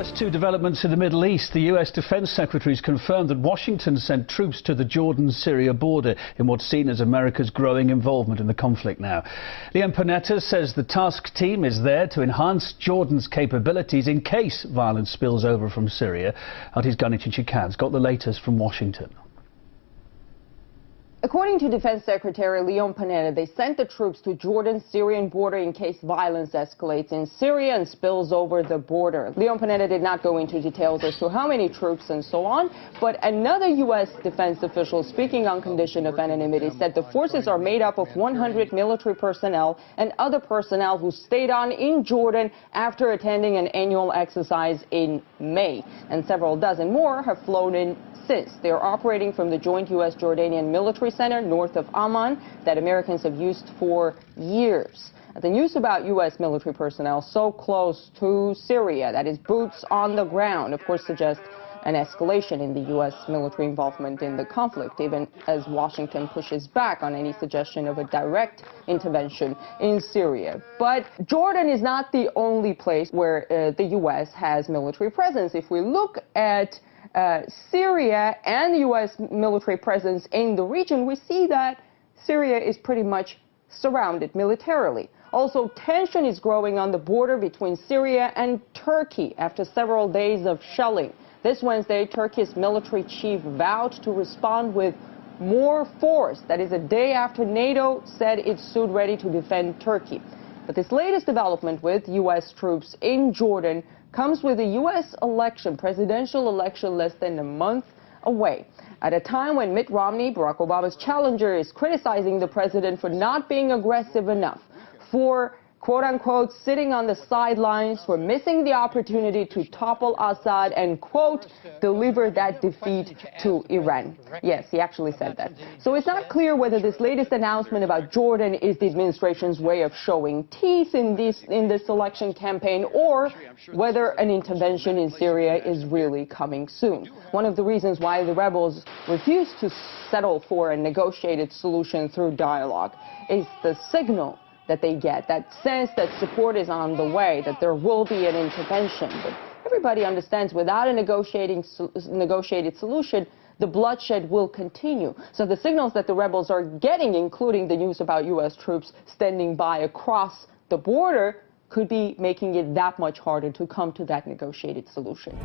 First, two developments in the Middle East. The U.S. Defense Secretary has confirmed that Washington sent troops to the Jordan-Syria border in what's seen as America's growing involvement in the conflict now. Panetta says the task team is there to enhance Jordan's capabilities in case violence spills over from Syria. Artie's Ganici Chikad's got the latest from Washington. According to Defense Secretary Panetta, they sent the troops to Jordan-Syrian border in case violence escalates in Syria and spills over the border. Panetta did not go into details as to how many troops and so on, but another U.S. defense official speaking on condition of anonymity said the forces are made up of 100 military personnel and other personnel who stayed on in Jordan after attending an annual exercise in May, and several dozen more have flown in since. They are operating from the joint U.S.-Jordanian military center north of Amman that Americans have used for years. The news about U.S. military personnel so close to Syria, that is boots on the ground, of course suggests an escalation in the U.S. military involvement in the conflict, even as Washington pushes back on any suggestion of a direct intervention in Syria. But Jordan is not the only place where the U.S. has military presence. If we look at Syria and the U.S. military presence in the region, we see that Syria is pretty much surrounded militarily. Also, tension is growing on the border between Syria and Turkey after several days of shelling. This Wednesday, Turkey's military chief vowed to respond with more force. That is a day after NATO said it stood ready to defend Turkey. But this latest development with U.S. troops in Jordan comes with a U.S. presidential election less than a month away, at a time when Mitt Romney, Barack Obama's challenger, is criticizing the president for not being aggressive enough, for quote-unquote sitting on the sidelines, for missing the opportunity to topple Assad and, quote, deliver that defeat to Iran. Yes, he actually said that. So it's not clear whether this latest announcement about Jordan is the administration's way of showing teeth in this election campaign, or whether an intervention in Syria is really coming soon. One of the reasons why the rebels refuse to settle for a negotiated solution through dialogue is the signal that they get, that sense that support is on the way, that there will be an intervention. But everybody understands without a negotiated solution, the bloodshed will continue. So the signals that the rebels are getting, including the news about U.S. troops standing by across the border, could be making it that much harder to come to that negotiated solution.